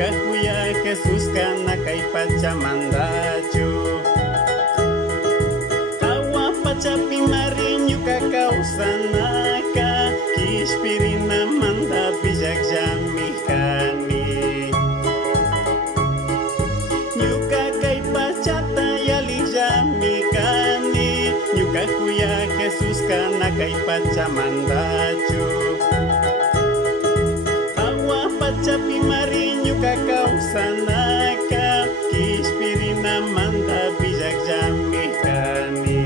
Nyuka kuya Jesus kana kay pachamandacho. Awa pachapi mari nyuka kausanaka, kispirina manda bijak jamikani. Nyuka kay pachata yali jamikani, nyuka kuya Jesus kana kay pachamandacho. Pachapi marinyo kakausanaka, kispirina manda bijak jamikani.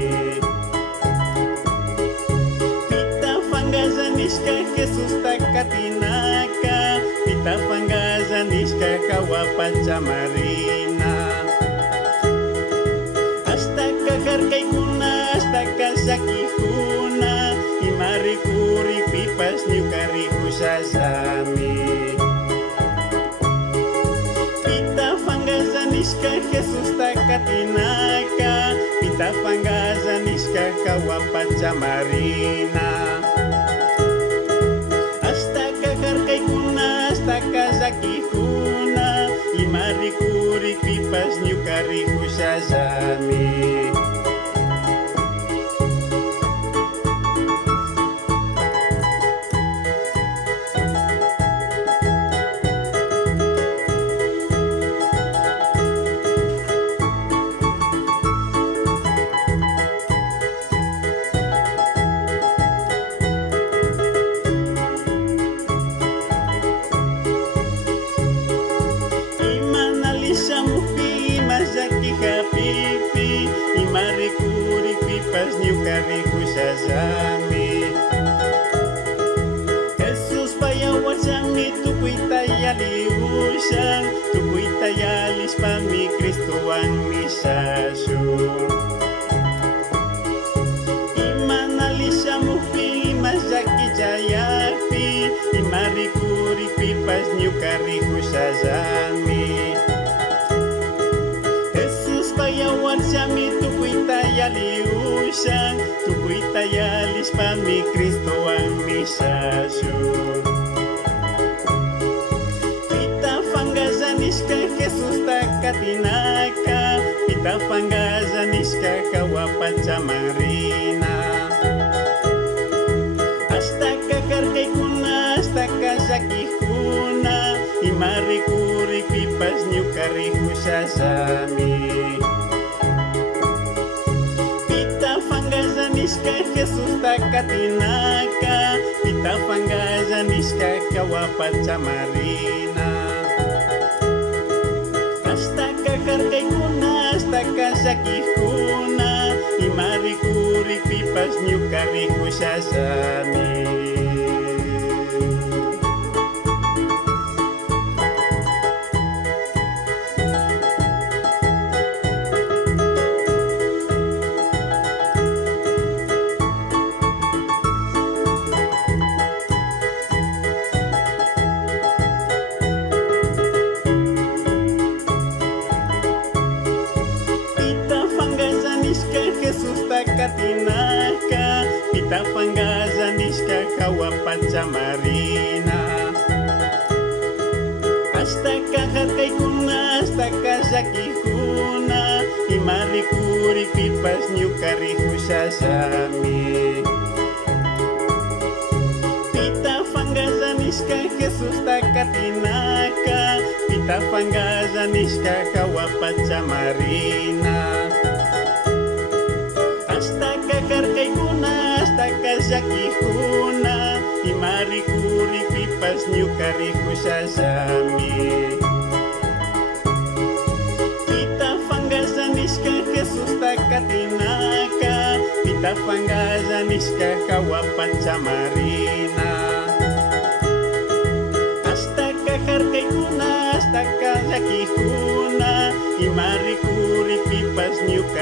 Pita fangazanishka Jesus takatinaka, pita fangazanishka kawa pachamarina. Hasta kakarkay kuna, hasta kasaki kuna, imarikuri pipas nyukariku sasami. Nishka Jesus takatinaka, pita pangaza nishka kawa pachamarina. Hasta kakarkay kuna, hasta kazaki kuna, imarikuri pipas nyukariku sasami. Hapipi, imarikuri pipas nyukariku sasami. Jesus payawat sami tukuy tayali usang, tukuy tayalis pami Kristo ang misasu. Imanalisya mupi masaki jayapi, imarikuri pipas nyukariku sasami. Payawan sami tukuy tayali usang, tukuy tayalis pami Kristo ang misasu. Pita fangazanishka Jesus takatinaka, pita fangazanishka kawa pachamarina. Hasta kakarkay kuna, hasta kasaki kuna, imarikuri pipas nyukariku sasami. Nishka Jesus takatinaka, pita fangazanishka kawa pachamarina. Hasta kakarkay kuna, hasta kasaki kuna, imarikuri pipas nyukariku sasami. Jesus takatinaka, pita fangazanishka kawa pachamarina. Hasta kakarkay kuna, hasta kasaki kuna, imarikuri pipas nyukariku sasami. Pita fangazanishka Jesus takatinaka, pita fangazanishka kawa pachamarina. Hasta kakarkay kuna, hasta kasaki kuna, imarikuri pipas nyukariku sasami. Pita fangazanishka Jesus takatinaka, pita fangazanishka kawa pachamarina. Hasta kakarkay kuna, hasta kasaki kuna, imarikuri pipas nyukariku